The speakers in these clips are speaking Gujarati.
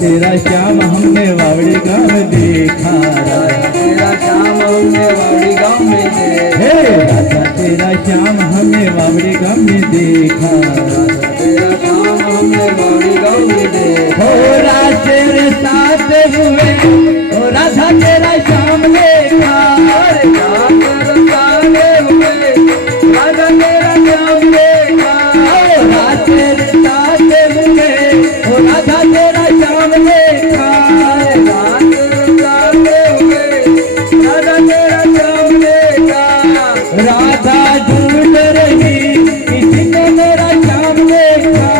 तेरा श्याम हमने वावड़ी गाँव में देखा, तेरा श्याम हमने वावड़ी गाँव में हे राजा तेरा श्याम हमने वावड़ी गाँव में देखा, तेरा श्याम हमने वावड़ी गाँव में देखा। हो राज तेरे साथ हुए, हो राधा तेरा श्याम देखा, तेरा साथ हुए राजा तेरा श्याम देखा, हो राज तेरे साथ हुए, हो राधा तेरा श्याम देखा, राधा ढूंढ रही किसी ने मेरा श्याम देखा,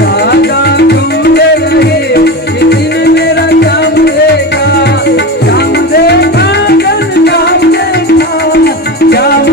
राधा ढूंढ रही किसी ने मेरा श्याम देखा, श्याम देखा श्याम देखा, श्याम देखा, श्याम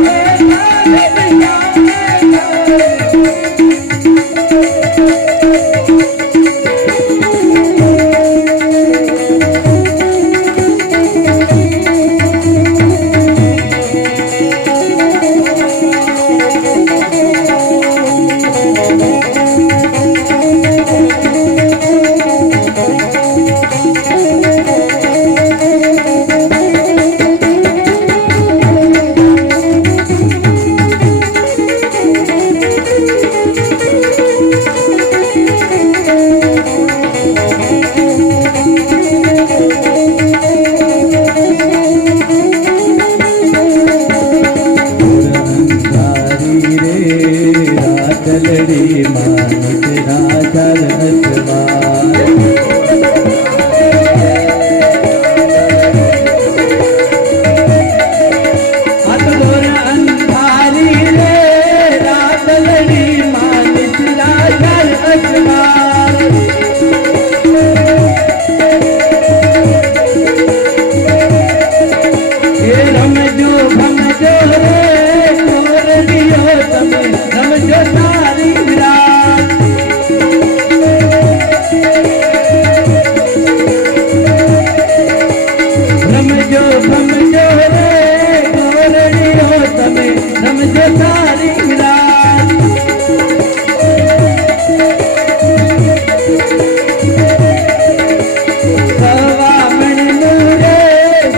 चलड़ी मानिक राजा रसमार, अतोर अंधारी रे रात लड़ी मानिक राजा रसमार, ये रमजो भमजो रे मोर दियो तम रमजो सारी रात, रमजो भमजो रे मोर दियो तम रमजो सारी रात, सवामण नूरे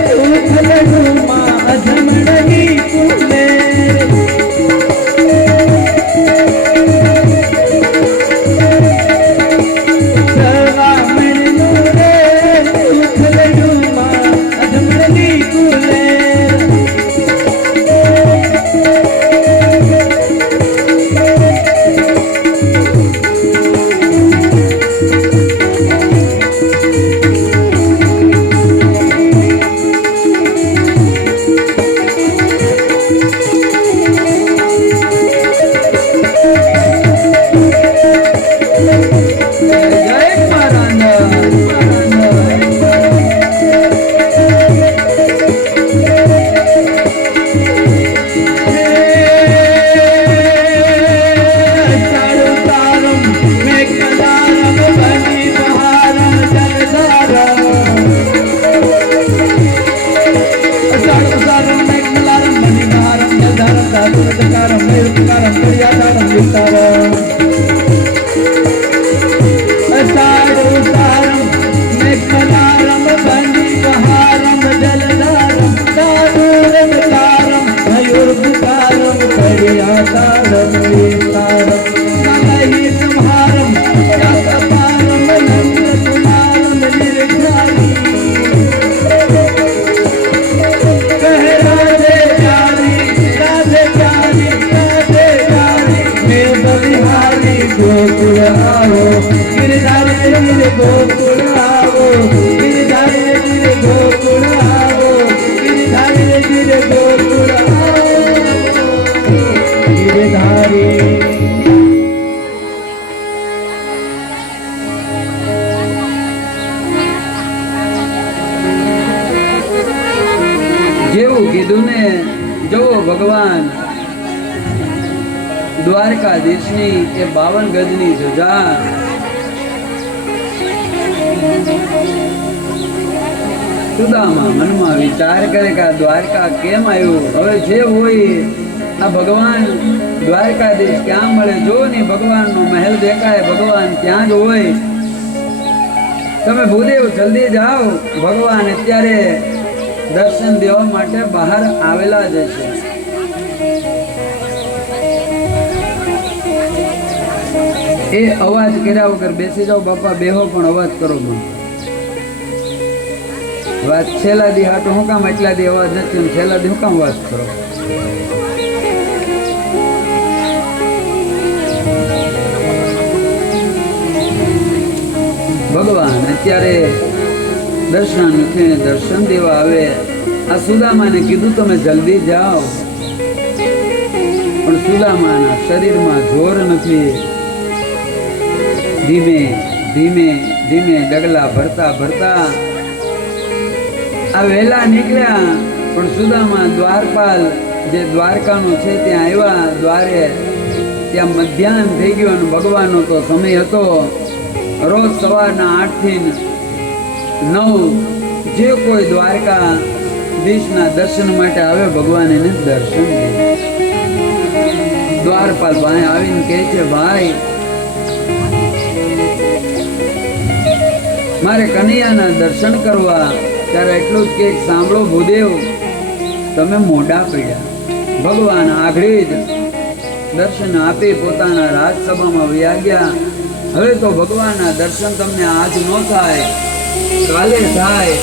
सूखल नुमा अधमणगी कुले, કીધું ને, જુઓ ભગવાન દ્વારકાધીશની એ 52 ગજની ધજા સુદામા મનમાં વિચાર કરે કે આ દ્વારકા કેમ આવ્યું? હવે જે હોય આ ભગવાન દ્વારકાધીશ ક્યાં મળે? જો ને ભગવાનનો મહેલ દેખાય, ભગવાન ત્યાં જ હોય. તમે ભૂદેવ જલ્દી જાઓ, ભગવાન અત્યારે દર્શન દેવા માટે બહાર આવેલા જ છે. એ અવાજ કર્યા વગર બેસી જાઓ બાપા, બેહો પણ અવાજ કરો બંધ. વાત છેલ્લા દી હાટો હું કામ એટલા દી અવાજ નથી, છેલ્લા દી હું કામ વાત કરો? ભગવાન અત્યારે દર્શન દેવા આવે. આ સુદામાને કીધું તમે જલ્દી જાઓ, પણ સુદામાના શરીરમાં જોર નથી. ધીમે ધીમે ધીમે ડગલા ભરતા ભરતા આ વહેલા નીકળ્યા. પણ સુદામા દ્વારપાલ જે દ્વારકાનું છે ત્યાં આવ્યા. દ્વારે ત્યાં મધ્યાહન થઈ ગયું અને ભગવાનનો તો સમય હતો. રોજ સવારના 8 થી 9 જે કોઈ દ્વારકાધીશના દર્શન માટે આવે ભગવાન એને દર્શન દે. દ્વારપાલ ભાઈ આવીને કહે છે, ભાઈ મારે કનૈયાના દર્શન કરવા. ત્યારે એટલું જ કે સાંભળો ભૂદેવ, તમે મોઢા પીડ્યા. ભગવાન આગળ જ દર્શન આપી પોતાના રાજસભામાં વયા ગયા. હવે તો ભગવાનના દર્શન તમને આજ ન થાય, કાલે થાય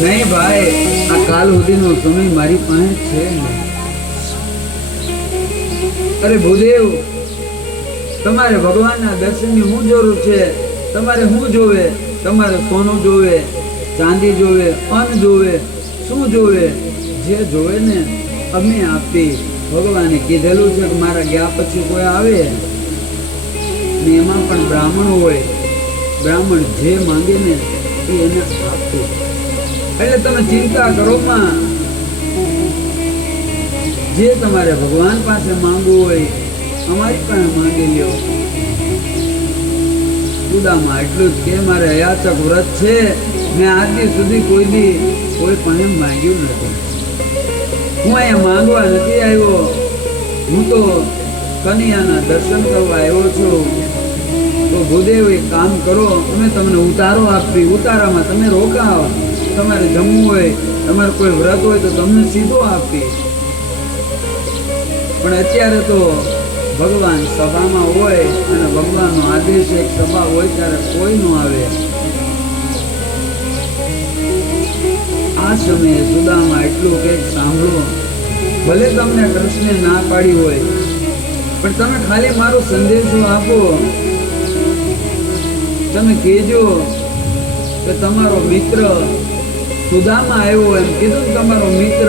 નહીં. ભાઈ આ કાલ સુધીનો સમય મારી પાસે છે નહીં. અરે ભૂદેવ, તમારે ભગવાનના દર્શનની શું જરૂર છે? તમારે શું જોવે? તમારે સોનું જોવે, ચાંદી જોવે, અન્ન જોવે, શું જોવે? જે જોવે ને અમે આપી. ભગવાને કીધેલું છે કે મારા ગયા પછી કોઈ આવે ને એમાં પણ બ્રાહ્મણ હોય, બ્રાહ્મણ જે માંગે ને એ એને આપવું. એટલે તમે ચિંતા કરો માં, જે તમારે ભગવાન પાસે માંગવું હોય અમારી પાસે માંગી લ્યો. સુદામા એટલું જ કે મારે અયાચક વ્રત છે, મેં આજ સુધી કોઈ પણ માંગ્યું નથી. હું અહીંયા માંગવા નથી આવ્યો, હું તો કનૈયાના દર્શન કરવા આવ્યો છું. તો ભૂદેવ એક કામ કરો, અમે તમને ઉતારો આપી, ઉતારામાં તમે રોકાવ. તમારે જમવું હોય, તમારે કોઈ વ્રત હોય તો તમને સીધો આપી. પણ અત્યારે તો ભગવાન સભામાં હોય અને ભગવાનનો આદેશ એક સભા હોય ત્યારે કોઈ ન આવે. આ સમયે સુદામા એટલું કંઈક સાંભળો, ભલે તમને કૃષ્ણે ના પાડી હોય પણ તમે ખાલી મારો સંદેશો આપો. તમે કહેજો કે તમારો મિત્ર સુદામા આવ્યો, એમ કીધું ને તમારો મિત્ર.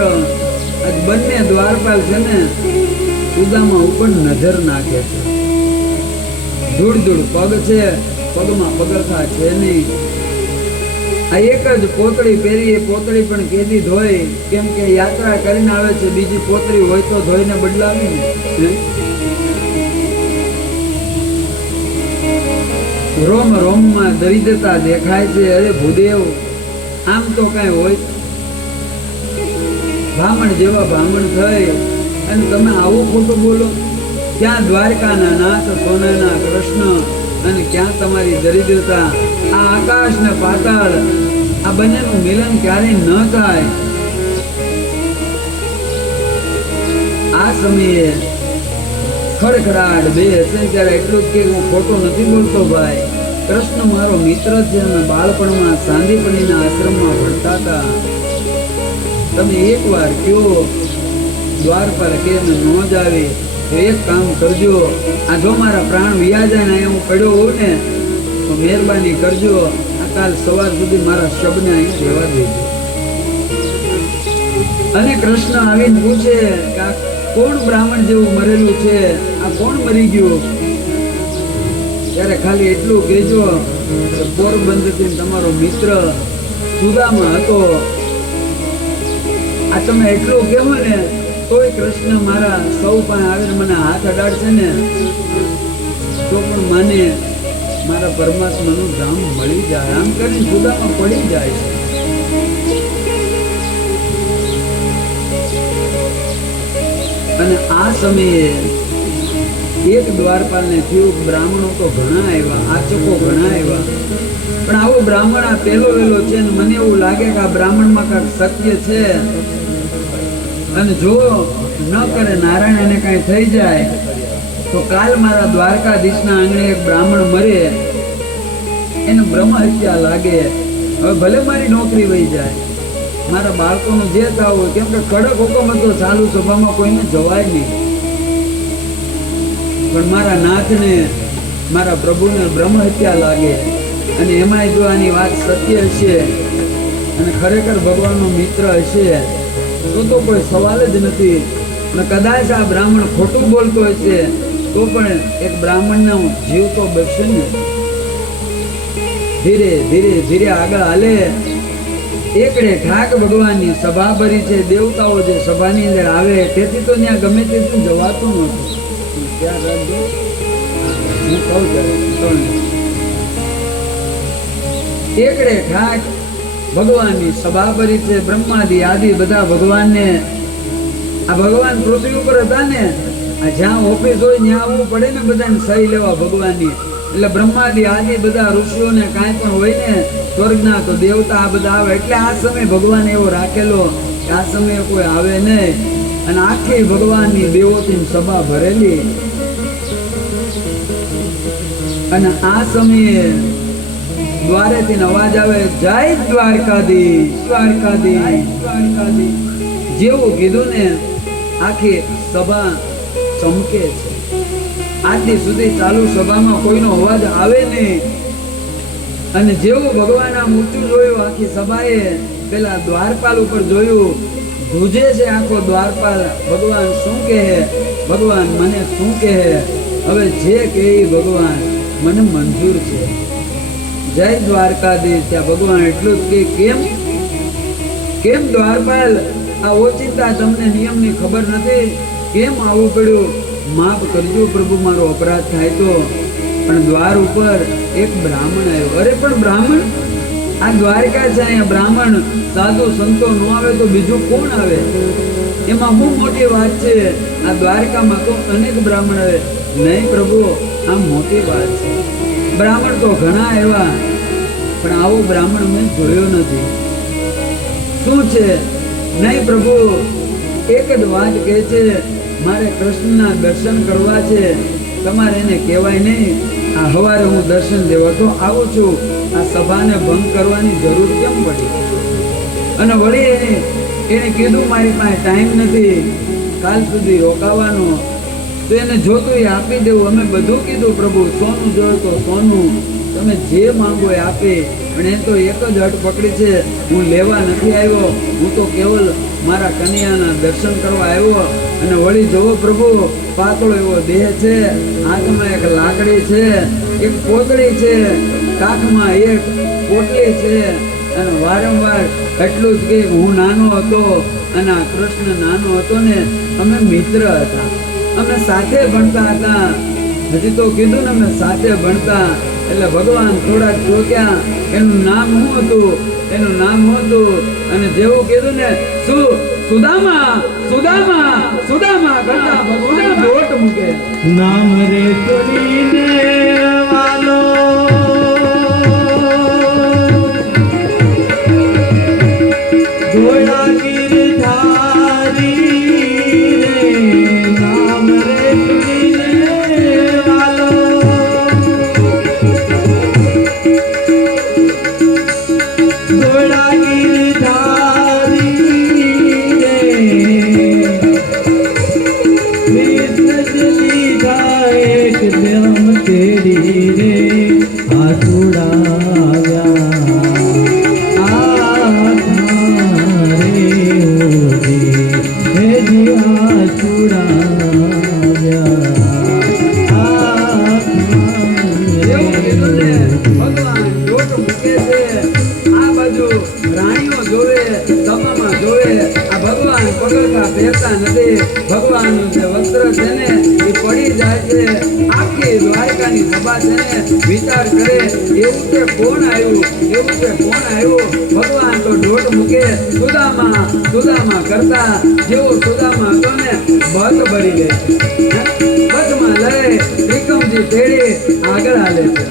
આજ બંને દ્વારપાલ છે ને સુદામા ઉપર નજર નાખે છે. ધૂળ ધૂળ પગ છે, પગમાં પગરખા છે નહીં. આ એક જ પોતળી પહેરી, એ પોતળી પણ કેદી ધોઈ, કેમ કે યાત્રા કરીને આવે છે. બીજી પોતળી હોય તો ધોઈને બદલાવી ને. રોમ રોમમાં દરિદ્રતા દેખાય છે. અરે ભૂદેવ, આમ તો કઈ હોય? બ્રાહ્મણ જેવા બ્રાહ્મણ થઈ અને તમે આવું ખોટું બોલો? ક્યાં દ્વારકાના નાથ સોનાના કૃષ્ણ અને ક્યાં તમારી દરિદ્રતા? આ આકાશ ને પાતાળ, આ બંનેનું મિલન ક્યારેય ન થાય. આ સમયે ખડખડાટ બે હશે ત્યારે એટલું જ કે હું ખોટું નથી બોલતો ભાઈ. કૃષ્ણ મારો મિત્ર છે, અમે બાળપણમાં સાંદીપણીના આશ્રમમાં ભણતા હતા. તમે એકવાર કયો દ્વારપાલ કે ન જ આવી તો એક કામ કરજો, આ જો મારા પ્રાણ વ્યા જાય ને અહીંયા હું પડ્યો હોઉં ને તો મહેરબાની કરજો, આ કાલ સવાર સુધી મારા શબને અહીં રહેવા દેજો. અને કૃષ્ણ આવીને પૂછે કે આ કોણ બ્રાહ્મણ જેવું મરેલું છે, આ કોણ મરી ગયું? ત્યારે ખાલી એટલું કહેજો કે પોરબંદરથી તમારો મિત્ર સુદામા હતો. આ તમે એટલું કહેવો ને તોય કૃષ્ણ મારા સૌ પણ આવીને મને હાથ અડાડશે ને તો પણ મને મારા પરમાત્માનું ધામ મળી જાય, આમ કરીને સુદામા પડી જાય છે. અને આ સમયે એક દ્વારપાલને થયું, બ્રાહ્મણો તો ઘણા આવ્યા, આચકો ઘણા આવ્યા, પણ આવો બ્રાહ્મણ આ પહેલો વેલો છે ને મને એવું લાગે કે આ બ્રાહ્મણમાં કાંઈક સત્ય છે. અને જો ન કરે નારાયણ એને કાંઈ થઈ જાય તો કાલ મારા દ્વારકાધીશના આંગણે એક બ્રાહ્મણ મરે, એને બ્રહ્મ હત્યા લાગે. હવે ભલે મારી નોકરી વહી જાય, મારા બાળકોનું જે થવું હોય, કેમ કે કડક હુકમ હતો ચાલુ સભામાં કોઈને જવાય નહીં, પણ મારા નાથને મારા પ્રભુને બ્રહ્મ હત્યા લાગે. અને એમાંય જો આની વાત સત્ય હશે અને ખરેખર ભગવાનનો મિત્ર હશે તો કોઈ સવાલ જ નથી. અને કદાચ આ બ્રાહ્મણ ખોટું બોલતો હશે તો પણ એક બ્રાહ્મણનો જીવ તો બચશે ને. ધીરે ધીરે ધીરે આગળ હાલે. એકડે ઠાક ભગવાનની સભા ભરી છે, દેવતાઓ જે સભાની અંદર આવે તેથી તો ત્યાં ગમે તેટલું જવાતું નહોતું. ત્યાં રાખજો, હું કહું ત્યારે એકડે ઠાક ભગવાનની સભા ભરી છે. બ્રહ્માદિ આદિ બધા ભગવાનને, આ ભગવાન પૃથ્વી ઉપર હતા ને, આ જ્યાં ઓફિસ હોય ત્યાં આવવું પડે ને બધાને સહી લેવા ભગવાનની. એટલે બ્રહ્માદિ આદિ બધા ઋષિઓને કાંઈ પણ હોય ને સ્વર્ગના તો દેવતા આ બધા આવે. એટલે આ સમય ભગવાન એવો રાખેલો કે આ સમયે કોઈ આવે નહીં. અને આખી ભગવાનની દેવોની સભા ભરેલી. અને આ સમયે દ્વારેથી અવાજ આવે, જય દ્વારકાધીશ, દ્વારકાધીશ, દ્વારકાધીશ. જેવું કીધું ને આખી સભા ચમકે છે. આજથી સુધી ચાલુ સભામાં કોઈનો અવાજ આવે નહીં. અને જેવું ભગવાન આમ ઊંચું જોયું આખી સભાએ, પેલા દ્વારપાલ ઉપર જોયું, ધ્રુજે છે આખો દ્વારપાલ. ભગવાન શું કહે, ભગવાન મને શું કહે, હવે જે કહે ભગવાન મને મંજૂર છે. જય દ્વારકાધીશ. ત્યાં ભગવાન એટલું જ કે કેમ દ્વારપાલ આ ઓચિંતા તમને નિયમની ખબર નથી, કેમ આવવું પડ્યું, માફ કરજો પ્રભુ મારો અપરાધ થાય તો. પણ દ્વાર ઉપર એક બ્રાહ્મણ આવ્યો. અરે પણ બ્રાહ્મણ, આ દ્વારકા છે, અહીંયા બ્રાહ્મણ સાધુ સંતો ન આવે તો બીજું કોણ આવે? એમાં શું મોટી વાત છે? આ દ્વારકામાં તો અનેક બ્રાહ્મણ આવે. નહીં પ્રભુ, આ મોટી વાત છે. બ્રાહ્મણ તો ઘણા આવ્યા, પણ આવો બ્રાહ્મણ મેં જોયો નથી. શું છે? નહીં પ્રભુ, એક જ વાત કહે છે, મારે કૃષ્ણના દર્શન કરવા છે, તમારે એને કહેવાય નહીં. આ સવારે હું દર્શન દેવા તો આવું છું, આ સભાને ભંગ કરવાની જરૂર કેમ પડી? અને વળી એને કીધું મારી પાસે ટાઈમ નથી, કાલ સુધી રોકાવાનો. તો એને જોતું એ આપી દેવું. અમે બધું કીધું પ્રભુ, સોનું જોયું તો સોનું, તમે જે માંગો એ આપે. પણ એ તો એક જ હટ પકડી છે, હું લેવા નથી આવ્યો, હું તો કેવલ મારા કન્યાના દર્શન કરવા આવ્યો. અને વળી જોવો પ્રભુ, પાતળો એવો દેહ છે, હાથમાં એક લાકડી છે, એક પોતળી છે, કાખમાં એક પોટલી છે. અને વારંવાર એટલું જ કે હું નાનો હતો અને આ કૃષ્ણ નાનો હતો ને, અમે મિત્ર હતા, અમે સાથે ભણતા હતા. હજી તો કીધું ને અમે સાથે ભણતા. એટલે ભગવાન થોડા ચોક્યા. એનું નામ શું હતું? એનું નામ હતું. અને જેવું કીધું ને સુદામા, સુદામા, સુદામા કરતા ભગવાન લોટ મૂકે. નામ રે સુનીને વાલો ઘોડા ગીરધારી રે, નામ રે સુનીને વાલો ઘોડા ગીરધારી રે, એક ધ્યાન તેરી રે આસુડાવ્યા આ રે ઓજી હે પગરખા પહેરતા નથી. ભગવાનનું જે વસ્ત્ર છે ને એ પડી જાય છે. આખી દ્વારકાની સભા છે ને વિચાર કરે એવું છે કોણ આવ્યું, એવું છે કોણ આવ્યું. ભગવાન તો દોટ મૂકે સુદામા સુદામા કરતા. જેવો સુદામા હતો ને બધ ભરી લે છે. બધમાં લઈ ત્રિકમજી તેડી આગળ હાલે છે.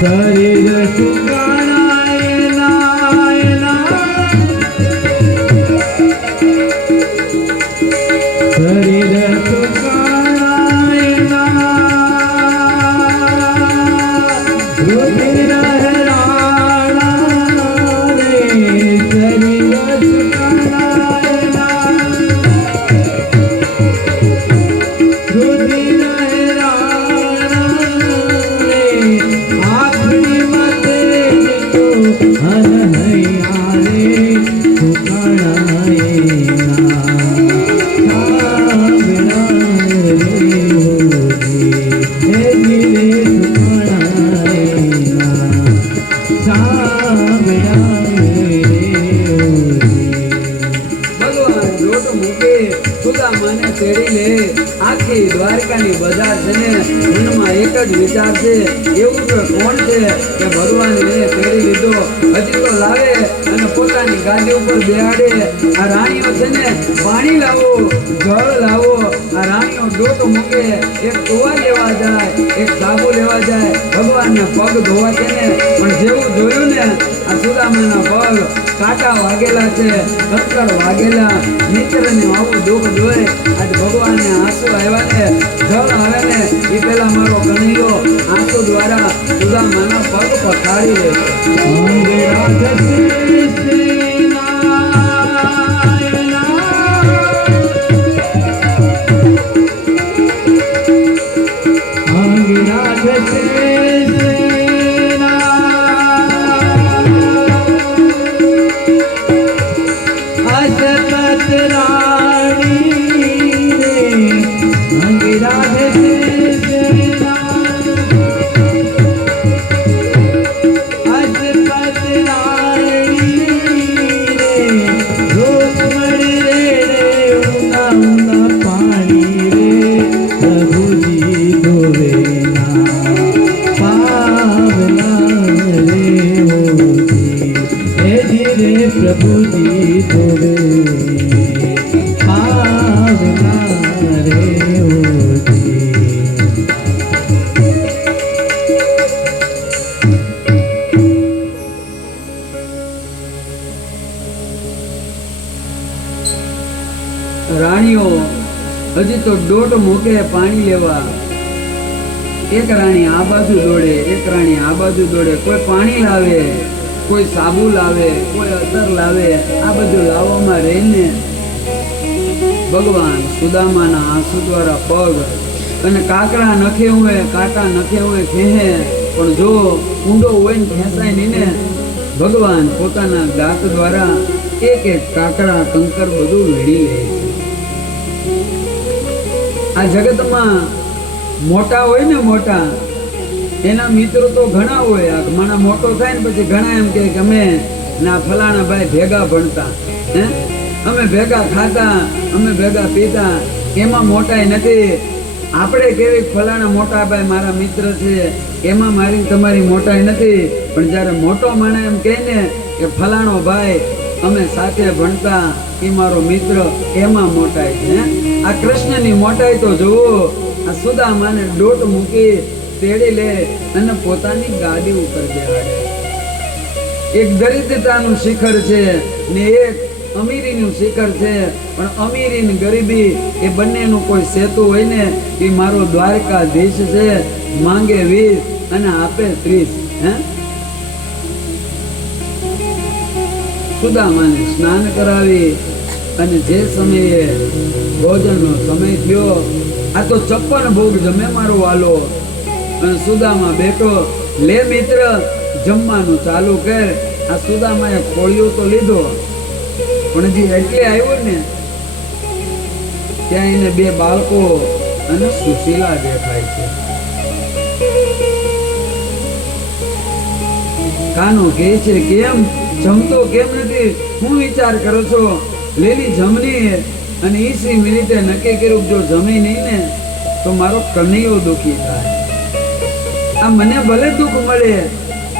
શરીર સુકાણાય શરીર સુકાણાય રુધિર હરાણા રે શરીર સુકાણાય રુધિર સુદામાને તેડી લે. આખી દ્વારકાની બજાર છે ને મનમાં એક જ વિચાર છે એવું તો કોણ છે કે ભગવાને તેડી લીધો. હજી તો લાવે અને પોતાની ગાદી ઉપર બેહાડે. આ રાણીઓ છે ને પાણી લાવો, જળ લાવો. આ રાણીઓ ડોટ મૂકે, એક ટોવા લેવા જાય, એક સાબુ લેવા જાય, ભગવાનના પગ ધોવા છે ને. પણ જેવું જોયું ને આ સુદામાના પગ કાંટા વાગેલા છે, કંકર વાગેલા. મિત્રને આવું દુઃખ જોઈ આજ ભગવાનને આંસુ આવ્યા ને, જળ આવે ને એ પેલા મારો કનૈયો આંસુ દ્વારા સુદામાના પગ પખાડી લે પ્રભુજી તોરે પાવના રે રાણીઓ હજી તો દોટ મૂકે પાણી લેવા. એક રાણી આ બાજુ દોડે, એક રાણી આ બાજુ દોડે. કોઈ પાણી લાવે, કોઈ સાબુ લાવે, કોઈ અતર લાવે. આ બધું લાવવામાં રહીને ભગવાન સુદામાના આંસુ દ્વારા પગ અને કાકડા નખે હોય, કાંટા નખે હોય ખેહે. પણ જો ઊંડો હોય ને ખેંચાય નહીં ને, ભગવાન પોતાના દાંત દ્વારા એક એક કાકડા કંકર બધું લડી લે છે. આ જગતમાં મોટા હોય ને, મોટા એના મિત્રો તો ઘણા હોય. આ માણા મોટો થાય ને પછી ઘણા એમ કે અમે ના ફલાણા ભાઈ ભેગા ભણતા, હે અમે ભેગા ખાતા, અમે ભેગા પીતા. એમાં મોટાઈ નથી. આપણે કેવી ફલાણા મોટા ભાઈ મારા મિત્ર છે, એમાં મારી તમારી મોટાઈ નથી. પણ જ્યારે મોટો માણસ એમ કહે ને કે ફલાણો ભાઈ અમે સાથે ભણતા, એ મારો મિત્ર, એમાં મોટાઈ છે. આ કૃષ્ણની મોટાઈ તો જુઓ. આ સુદામાને દોટ મૂકી તેડી લે અને પોતાની ગાદી ઉપર બેહાડે. એક દરિદ્રતાનું શિખર છે ને એક અમીરીનું શિખર છે. પણ અમીરી ને ગરીબી એ બંનેનું કોઈ સેતુ હોય ને એ મારો દ્વારકાધીશ છે. માંગે 20 અને આપે 30. હે સુદામાને સ્નાન કરાવી અને જે સમયે ભોજનનો સમય થયો, આ તો 56 ભોગ જમે મારો વાલો. અને સુદામા બેઠો, લે મિત્ર જમવાનું ચાલુ કર. આ સુદામાએ ખોળિયો તો લીધો, પણ જે એટલે આવ્યો ને ત્યાં એને 2 બાળકો અને સુશીલા દેખાય છે. કાનો કહે છે, કેમ જમતો કેમ નથી? હું વિચાર કરો છો? લીલી જમની અને 20 મિનિટે નક્કી કર્યું જો જમી નહીં ને તો મારો કનૈયો દુખી થાય. આ મને ભલે દુઃખ મળે,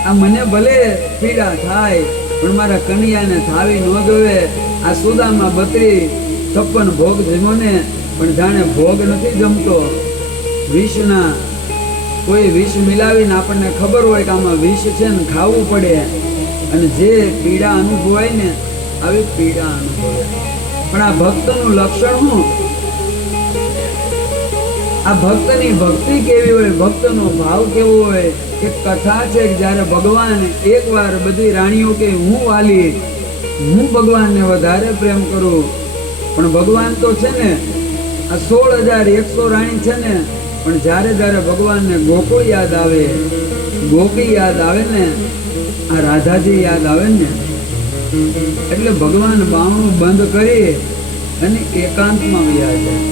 આ મને ભલે પીડા થાય, પણ મારા કનૈયાને થાવી ન જોવે. આ સુદામાં 32-56 ભોગ જમ્યો ને, પણ જાણે ભોગ નથી જમતો. વિષના કોઈ વિષ મિલાવીને આપણને ખબર હોય કે આમાં વિષ છે ને ખાવું પડે, અને જે પીડા અનુભવાય ને આવી પીડા અનુભવાય. પણ આ ભક્તનું લક્ષણ શું? આ ભક્તની ભક્તિ કેવી હોય, ભક્તનો ભાવ કેવો હોય? એક કથા છે કે જ્યારે ભગવાન એકવાર બધી રાણીઓ કે હું વાલી, હું ભગવાનને વધારે પ્રેમ કરું, પણ ભગવાન તો છે ને આ 16,100 રાણી છે ને, પણ જ્યારે જ્યારે ભગવાનને ગોકુળ યાદ આવે, ગોપી યાદ આવે ને, આ રાધાજી યાદ આવે ને, એટલે ભગવાન બાવણું બંધ કરી અને એકાંતમાં વ્યા જાય.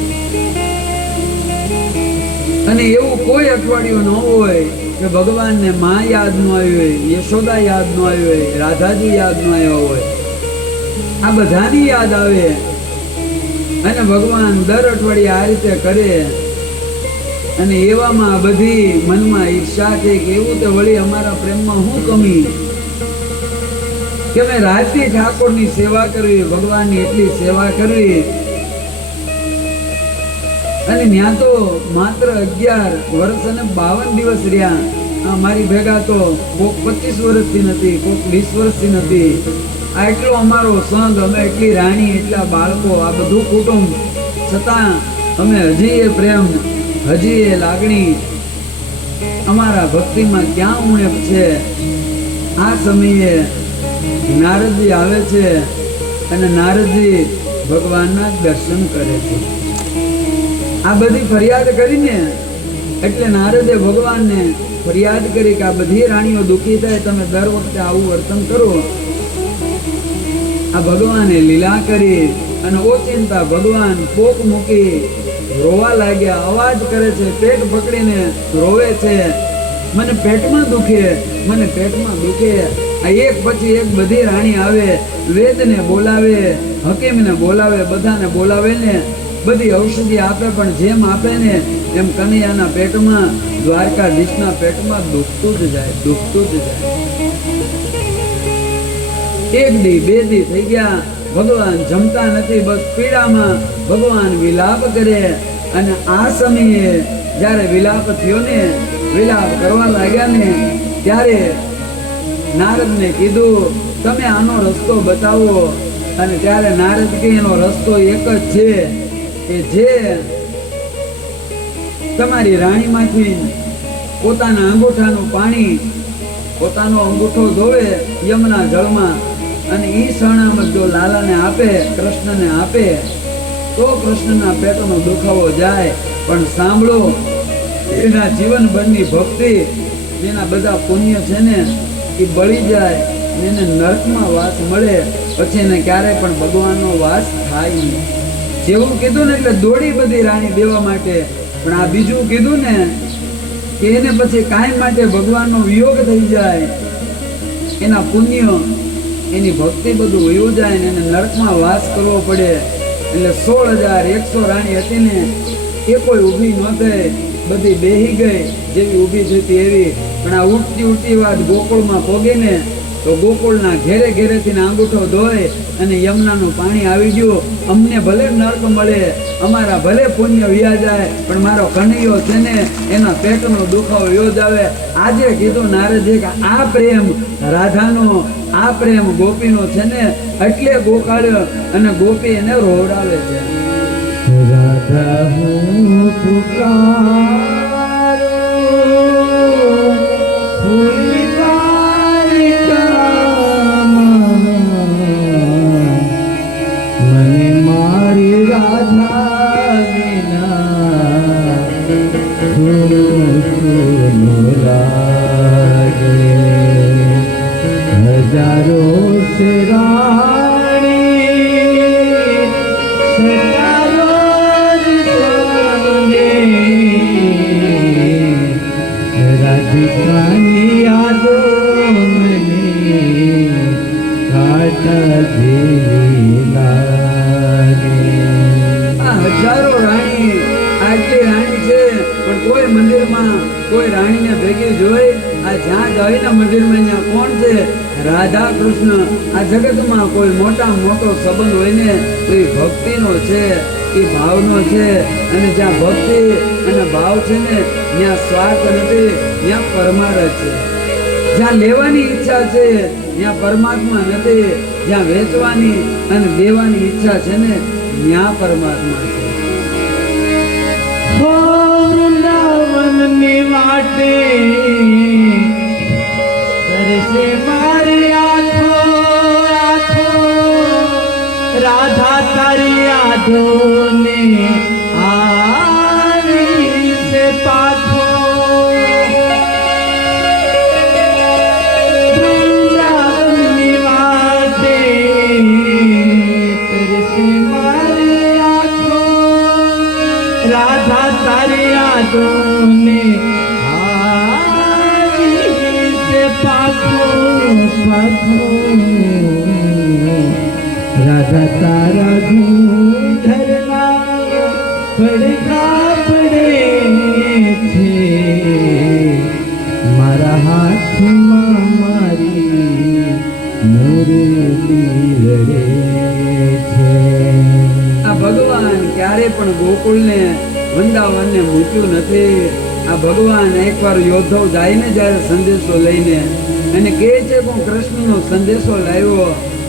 અને એવું કોઈ અઠવાડિયું ન હોય કે ભગવાનને મા યાદ ન આવી હોય, યશોદા યાદ ન આવી હોય, રાધાજી યાદ ન આવ્યા હોય. આ બધાની યાદ આવે. અને ભગવાન દર અઠવાડિયે આ રીતે કરે. અને એવામાં બધી મનમાં ઈર્ષા છે કે એવું તો વળી અમારા પ્રેમમાં શું કમી કે મેં રાતથી ઠાકોરની સેવા કરવી, ભગવાનની એટલી સેવા કરવી. અને ત્યાં તો માત્ર 11 વર્ષ અને 52 દિવસ રહ્યા. મારી ભેગા તો કોક 25 વર્ષથી નથી, કોક 20 વર્ષથી નથી. આ એટલો અમારો સંઘ, અમે એટલી રાણી, એટલા બાળકો, આ બધું કુટુંબ, છતાં અમે હજી એ પ્રેમ, હજી એ લાગણી અમારા ભક્તિમાં ક્યાં ઉણપ છે. આ સમયે નારદજી આવે છે અને નારદજી ભગવાનના દર્શન કરે છે. આ બધી ફરિયાદ કરીને એટલે નારદે ભગવાનને ફરિયાદ કરી કે આ બધી રાણીઓ દુઃખી થાય, તમે દર વખતે આવું વર્તન કરો. આ ભગવાને લીલા કરી અને ઓચિંતા ભગવાન પોક મૂકી રોવા લાગ્યા. અવાજ કરે છે, પેટ પકડીને રોવે છે, મને પેટમાં દુખે, મને પેટમાં દુખે. આ એક પછી એક બધી રાણી આવે, વેદને બોલાવે, હકીમને બોલાવે, બધાને બોલાવે ને બધી ઔષધિ આપે. પણ જેમ આપે ને એમ કનૈયાના પેટમાં, દ્વારકાધીશના પેટમાં દુખતું જ જાય, દુખતું જ જાય. 1 દી 2 દી થઈ ગયા, ભગવાન જમતા નથી, બસ પીડામાં ભગવાન વિલાપ કરે. અને આ સમયે જ્યારે વિલાપ થયો ને, વિલાપ કરવા લાગ્યા ને, ત્યારે નારદને કીધું તમે આનો રસ્તો બતાવો. અને ત્યારે નારદ કે એનો રસ્તો એક જ છે કે જે તમારી રાણીમાંથી પોતાના અંગૂઠાનું પાણી, પોતાનો અંગૂઠો ધોવે યમુના જળમાં, અને ઈ શરણામત જો લાલાને આપે, કૃષ્ણને આપે, તો કૃષ્ણના પેટનો દુખાવો જાય. પણ સાંભળો, એના જીવનભરની ભક્તિ, એના બધા પુણ્ય છે ને એ બળી જાય, એને નરકમાં વાસ મળે, પછી એને ક્યારેય પણ ભગવાનનો વાસ થાય નહીં. જેવું કીધું ને એટલે દોડી બધી રાણી દેવા માટે. પણ આ બીજું કીધું ને કે એને પછી કાયમ માટે ભગવાનનો વિયોગ થઈ જાય, એના પુણ્ય, એની ભક્તિ બધું વયું જાય ને એને નરકમાં વાસ કરવો પડે. એટલે 16,100 રાણી હતી ને એ કોઈ ઊભી ન થઈ, બધી બેહી ગઈ, જેવી ઊભી થતી એવી. પણ આ ઉઠતી વાત ગોકુળમાં પોગીને તો ગોકુળના ઘેરે ઘેરેથી અંગૂઠો ધોય અને યમુનાનું પાણી આવી ગયું. અમને ભલે નર્ક મળે, અમારા ભલે પુણ્ય વ્યા જાય, પણ મારો કનૈયો છે ને એના પેટનો દુખાવો યોજાવે. આજે કીધું નારદે કે આ પ્રેમ રાધાનો, આ પ્રેમ ગોપીનો છે ને એટલે ગોકાળ્યો અને ગોપી એને રોવડાવે છે. રાધા હું પુકારું, મને મારી રાધા વિના સુનું લાગે. હજારો સે રાણી સતારો જ સામને કોઈ મંદિરમાં કોઈ રાણીને ભેગી જોઈ, આ જ્યાં જાય ને મંદિરમાં ત્યાં કોણ છે? રાધા કૃષ્ણ. આ જગતમાં કોઈ મોટા મોટો સંબંધ હોય ને તો એ ભક્તિનો છે, એ ભાવનો છે. અને જ્યાં ભક્તિ અને ભાવ છે ને ત્યાં સ્વાર્થ નથી, ત્યાં પરમાર્થ છે. જ્યાં લેવાની ઈચ્છા છે ત્યાં પરમાત્મા નથી, જ્યાં વેચવાની અને દેવાની ઈચ્છા છે ને ત્યાં પરમાત્મા છે. વૃંદાવનની વાટે તરસે મારી આંખો, આંખો રાધા તારી યાદો ને આવી છે પાછો. વૃંદાવનની વાટે તરસે મારી આંખો, રાધા તારી યાદો ને આવી છે પાછો, પાછો રાધા તારા ઘૂંઘરના પડઘા પડે છે, મારા હાથમાં મારી મુરલી રડે છે. આ ભગવાન ક્યારે પણ ગોકુળને વૃંદાવનને મૂક્યું નથી. આ ભગવાન એકવાર યોદ્ધવ જાય ને જ્યારે સંદેશો લઈને અને કહે છે કે હું કૃષ્ણનો સંદેશો લાવ્યો,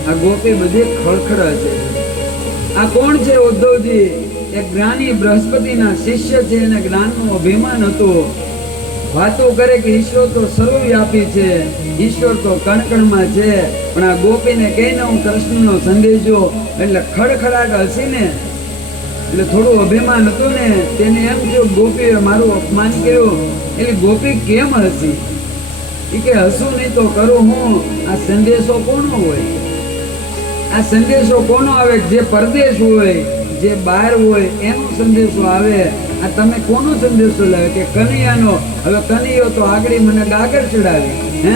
આ ગોપી બધી ખળખળ છે. આ કોણ છે? ઉદ્ધવજી એક જ્ઞાની બૃહસ્પતિના શિષ્ય છે, એને જ્ઞાનનું અભિમાન હતું. વાતો કરે કે ઈશ્વર તો સર્વવ્યાપી છે, ઈશ્વર તો કણકણમાં છે. પણ આ ગોપીને કહીને હું કૃષ્ણનો સંદેશો, એટલે ખડખડાટ હસીને એટલે થોડું અભિમાન હતું ને તેને એમ થયું ગોપીએ મારું અપમાન કર્યું. એટલે ગોપી કેમ હસી? એ કે હસું નહીં તો કરું હું. આ સંદેશો કોનો હોય? આ સંદેશો કોનો આવે? જે પરદેશ હોય, જે બહાર હોય એનો સંદેશો આવે. આ તમે કોનો સંદેશો લાવે? કે કનૈયાનો. હવે કનૈયો તો આગળ મને ગાગર ચડાવી, હે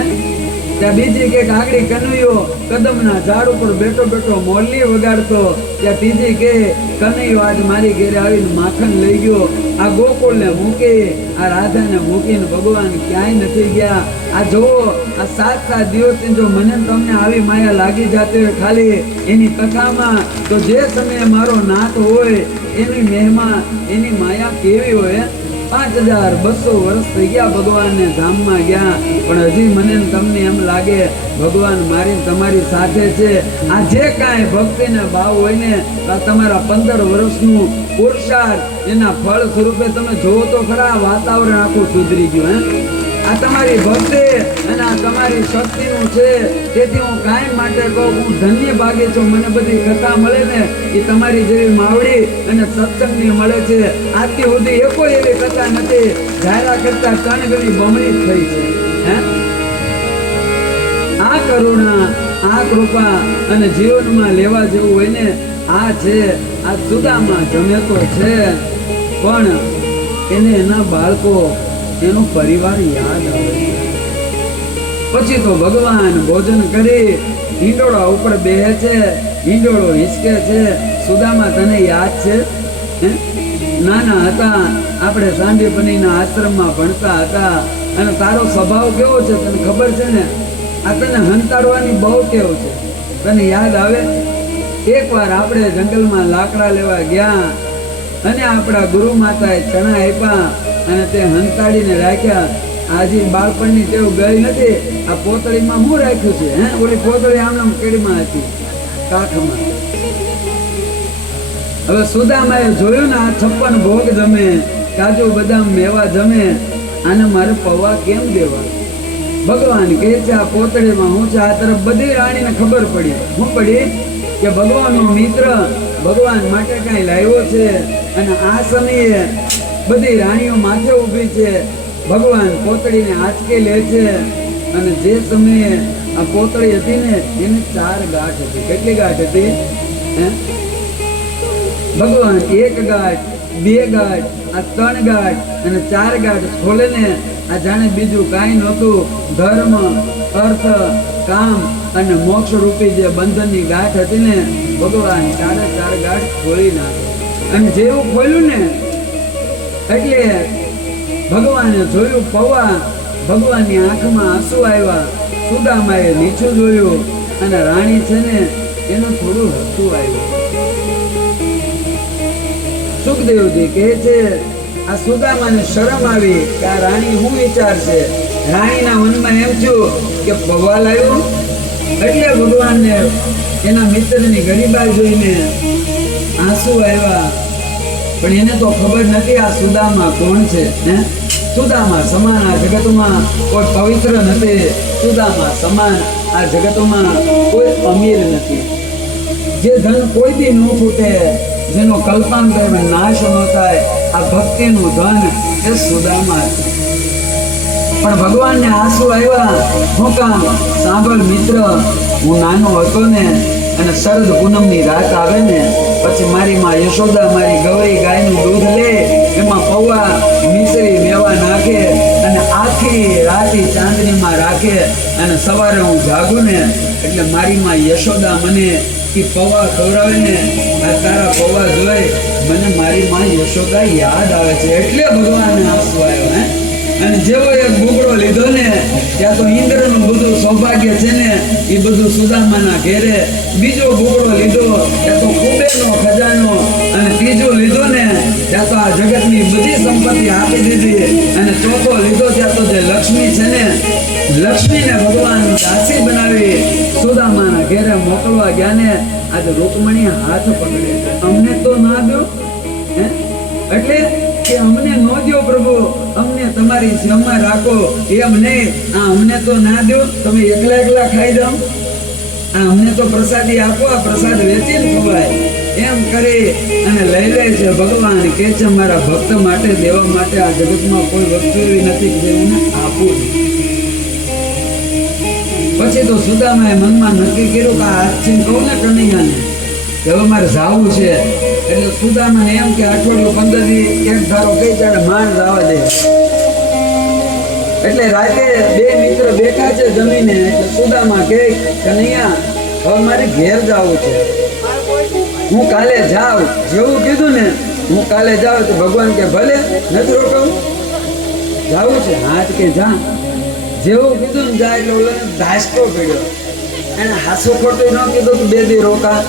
ત્યાં બીજી કે આગળ કનૈયો કદમના ઝાડ ઉપર બેઠો બેઠો મોરલી વગાડતો, ત્યાં ત્રીજી કે કનૈયો આજ મારી ઘેરે આવીને માખણ લઈ ગયો. આ ગોકુળને મૂકી, આ રાધાને મૂકીને ભગવાન ક્યાંય નથી ગયા. આ જુઓ, આ 7 દિવસથી જો મને તમને આવી માયા લાગી જતી હોય ખાલી એની કથામાં, તો જે સમયે મારો નાથ હોય એની મહેમા, એની માયા કેવી હોય. 5200 વર્ષ થઈ ગયા ભગવાનને ધામમાં ગયા, પણ હજી મને તમને એમ લાગે ભગવાન મારી તમારી સાથે છે. આ જે કાંઈ ભક્તિના ભાવ હોય ને આ તમારા 15 વર્ષનું પુરુષાર્થ એના ફળ સ્વરૂપે તમે જોવો તો ખરા, વાતાવરણ આખું સુધરી ગયું. આ તમારી ભક્તિ અને આ તમારી શક્તિનું છે. તેથી હું કાયમ માટે કહું, હું ધન્ય ભાગી છું. મને બધી કથા મળે ને એ તમારી જેવી માવડી અને સત્સંગની મળે છે. આજથી સુધી એકો એવી કથા નથી ધારા કરતા 3 ગણી બમણી થઈ છે. હે આ કરુણા, આ કૃપા અને જીવનમાં લેવા જેવું હોય ને આ છે. આ સુદામા જમે તો છે, પણ એને એના બાળકો, એનો પરિવાર યાદ આવે છે. પછી તો ભગવાન ભોજન કરી હિંડોળા ઉપર બેહે છે, હિંડોળો હિંચકે છે. સુદામા તને યાદ છે? નાના હતા આપણે સાંદીપનીના આશ્રમમાં ભણતા હતા, અને તારો સ્વભાવ કેવો છે તને ખબર છે ને? આ તને હંતાડવાની બહુ ટેવ છે, તને યાદ આવે? એકવાર આપણે જંગલમાં લાકડા લેવા ગયા અને આપણા ગુરુ માતાએ ચણા આપ્યા અને તે હંતાડીને રાખ્યા. આજે બાળપણની ટેવ ગઈ નથી. આ પોતળીમાં હું રાખ્યું છે? ઓલી પોતળી આમ કેડીમાં હતી, કાખમાં. હવે સુદામાએ જોયું ને આ 56 ભોગ જમે, કાજુ બદામ મેવા જમે, આને મારે પૌવા કેમ દેવા? ભગવાન કહે છે આ પોતળીમાં હું છે. આ તરફ બધી રાણીને ખબર પડી. હું પડી કે ભગવાનનો મિત્ર ભગવાન માટે કાંઈ લાવ્યો છે. અને આ સમયે બધી રાણીઓ માથે ઊભી છે. ભગવાન પોતળીને આંચકે લે છે, અને જે સમયે આ પોતળી હતી ને એને 4 ગાંઠ હતી. કેટલી ગાંઠ હતી? ભગવાન 1 ગાંઠ, 2 ગાંઠ, આ 3 ગાંઠ અને 4 ગાંઠ ખોલે ને આ જાણે બીજું કાંઈ નહોતું. ધર્મ, અર્થ, કામ અને મોક્ષ રૂપી જે બંધનની ગાંઠ હતી ને ભગવાન 4 ગાંઠ ખોલી નાખે. અને જેવું ખોલ્યું ને એટલે ભગવાને જોયું પૌવા, ભગવાનની આંખમાં આંસુ આવ્યા. સુદામાએ નીચું જોયું અને રાણી છે ને એનું થોડું હસવું આવ્યું. સુખદેવજી કહે છે આ સુદામાને શરમ આવી કે આ રાણી શું વિચારશે. રાણીના મનમાં એમ થયું કે પૌવા લાવ્યો એટલે ભગવાનને એના મિત્રની ગરીબાઈ જોઈને આંસુ આવ્યા. પણ એને તો ખબર નથી આ સુદામા કોણ છે. સુદામા સમાન આ જગતમાં કોઈ પવિત્ર નથી. સુદામા સમાન આ જગતમાં કોઈ અમીર નથી. જે ધન કોઈ દી ન ફૂટે, જેનો કલ્પાંતરમાં નાશ ન થાય, આ ભક્તિનું ધન એ સુદામા છે. પણ ભગવાનને આંસુ આવ્યા. હું કામ સાંભળ મિત્ર, હું નાનો હતો ને અને શરદ પૂનમની રાત આવે ને પછી મારી માં યશોદા મારી ગૌરી ગાયનું દૂધ લે, એમાં પૌવા મિશ્રી મેવા નાખે અને આખી રાતી ચાંદનીમાં રાખે અને સવારે હું જાગું ને એટલે મારી માં યશોદા મને એ પૌવા ખવડાવે ને આ તારા પૌવા જોઈ મને મારી માં યશોદા યાદ આવે છે. એટલે ભગવાનને આંસુ આવ્યો. અને જેવો એક બુગડો લીધો ને ત્યાં તો ઇન્દ્રનું બધું સૌભાગ્ય છે ને એ બધું સુદામાના ઘેરે. બીજો બુગડો લીધો ત્યાં તો કુબેરનો ખજાનો. અને ત્રીજો લીધો ને ત્યાં તો આ જગતની બધી સંપત્તિ આપી દીધી. અને ચોથો લીધો ત્યાં તો જે લક્ષ્મી છે ને લક્ષ્મીને ભગવાન દાસી બનાવી સુદામાના ઘેરે મોકલવા ગયા ને આજે રૂકમણી હાથ પકડે અમને તો ના દો. એટલે કે અમને ન દો પ્રભુ, અમને તમારી સેવામાં રાખો. એમ નહીં, આ અમને તો ના દો, તમે એકલા એકલા ખાઈ જાઓ. આ અમને તો પ્રસાદી આપો, આ પ્રસાદ વેચીને ખવાય. એમ કરી અને લઈ લે છે. ભગવાન કે છે મારા ભક્ત માટે દેવા માટે આ જગતમાં કોઈ વસ્તુ એવી નથી કે એને આપવું. પછી તો સુદામાએ મનમાં નક્કી કર્યું કે આ હાથથી કહું ને કનૈયાને કે હવે મારે જાવું છે. એટલે સુદામાને એમ કે અઠવાડિયું 15 દી એક ધારો કઈ ત્યારે માંડ જવા દે. એટલે રાતે બે મિત્ર બેઠા છે જમીને. એટલે સુદામા કહે કનૈયા હવે મારે ઘેર જવું છે, હું કાલે જાઉં. જેવું કીધું ને હું કાલે જાઉં તો ભગવાન કે ભલે નથી રોકાવું, જાવું છે. હાથ કે જા. જેવું કીધું ને જાય એટલે ઓલો ધાસકો પડ્યો. એને હાસું ખોટું ન કીધું કે 2 દી રોકા.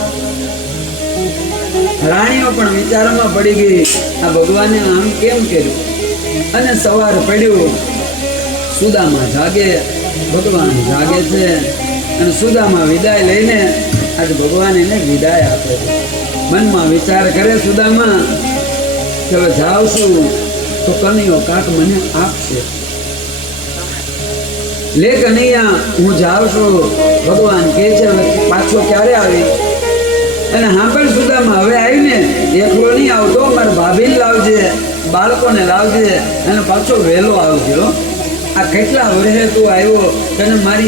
રાણીઓ પણ વિચારમાં પડી ગઈ આ ભગવાને આમ કેમ કર્યું. અને સવાર પડ્યું, સુદામા જાગે, ભગવાન જાગે છે. અને સુદામા વિદાય લઈને આજે ભગવાન એને વિદાય આપે છે. મનમાં વિચાર કરે સુદામા કે હવે જાઉં છું તો કનૈયો કાક મને આપશે. લે કનૈયા હું જાઉં છું. ભગવાન કહે છે પાછો ક્યારે આવી. અને સાંભળ સુદામા હવે આવીને એકલો નહીં આવતો, મારા ભાભીને લાવજે, બાળકોને લાવજે અને પાછો વહેલો આવજો. આ કેટલા વર્ષે તું આવ્યો તને મારી